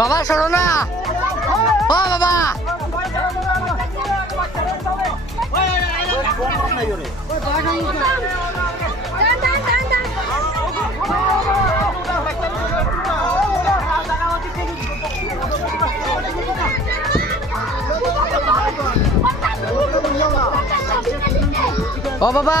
বাবা শোনো না। ও বাবা। ও বাবা।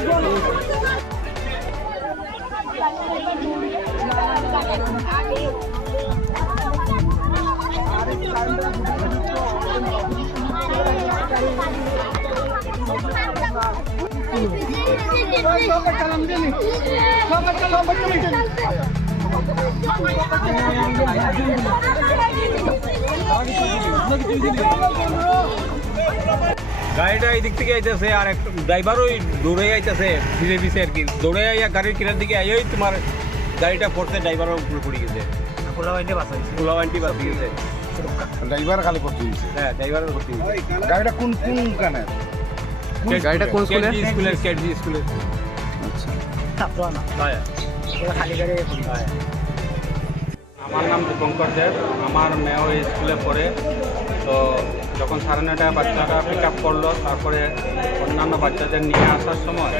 ধরো গাড়িটা এই দিক থেকে আইতেছে আর একটা ড্রাইভার ওই দৌড়ে আইতেছে ধীরে পিছে আর কি। দৌড়ে আইয়া গাড়ির কিনার দিকে আইয়াই তোমার গাড়িটা পড়তে ড্রাইভারও উপরে পড়ে গেছে। গেছে ড্রাইভার খালি করতে হ্যাঁ ড্রাইভারের ক্ষতি গাড়িটা কোন কোন কানে গাড়িটা কোন স্কুলের? স্কুলের কেডজি স্কুলের হ্যাঁ। হ্যাঁ। আমার নাম দীপঙ্কর দেব। আমার মেয়ে ওই স্কুলে পড়ে। তো যখন সাড়ে নটায় বাচ্চাটা পিক আপ করল তারপরে অন্যান্য বাচ্চাদের নিয়ে আসার সময়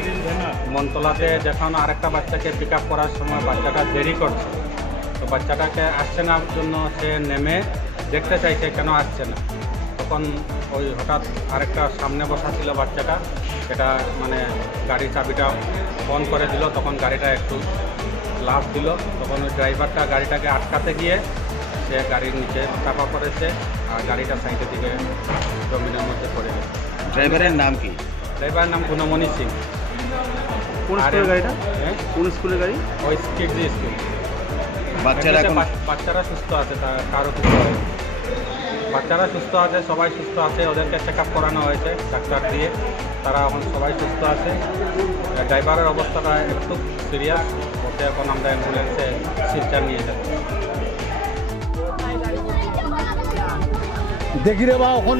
মনতলাতে যখন আরেকটা বাচ্চাকে পিক আপ করার সময় বাচ্চাটা দেরি করছে। তো বাচ্চাটাকে আসছে না জন্য সে নেমে দেখতে চাইছে কেন আসছে না। তখন ওই হঠাৎ আরেকটা সামনে বসা ছিল বাচ্চাটা সেটা মানে গাড়ির চাবিটা বন্ধ করে দিল তখন গাড়িটা একটু লাভ দিল। তখন ওই ড্রাইভারটা গাড়িটাকে আটকাতে গিয়ে সে গাড়ির নিচে চাপা পড়েছে আর গাড়িটা সাইডের দিকে জমিনের মধ্যে পড়ে গেছে। ড্রাইভারের নাম কি? ড্রাইভারের নাম গুণমণি সিং। কোন স্কুলের গাড়িটা? হ্যাঁ? কোন স্কুলের গাড়ি? ওই স্কিট স্কুল। বাচ্চারা বাচ্চারা সুস্থ আছে তা- কারও কিছু। বাচ্চারা সুস্থ আছে সবাই সুস্থ আছে ওদেরকে চেক আপ করানো হয়েছে ডাক্তার দিয়ে। তারা এখন সবাই সুস্থ আছে। ড্রাইভারের অবস্থাটা একটু সিরিয়াস ওকে এখন আমরা অ্যাম্বুলেন্সে শিলচার নিয়ে যাচ্ছি। দেখি রে বা এখন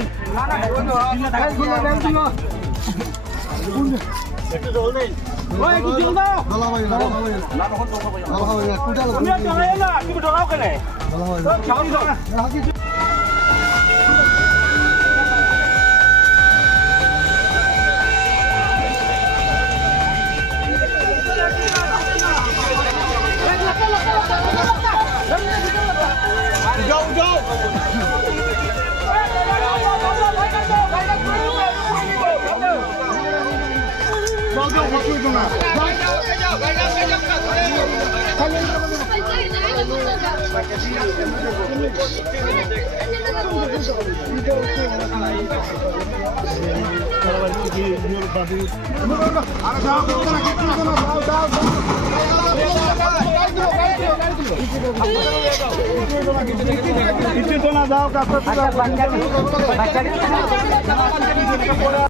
বাচ্চাটি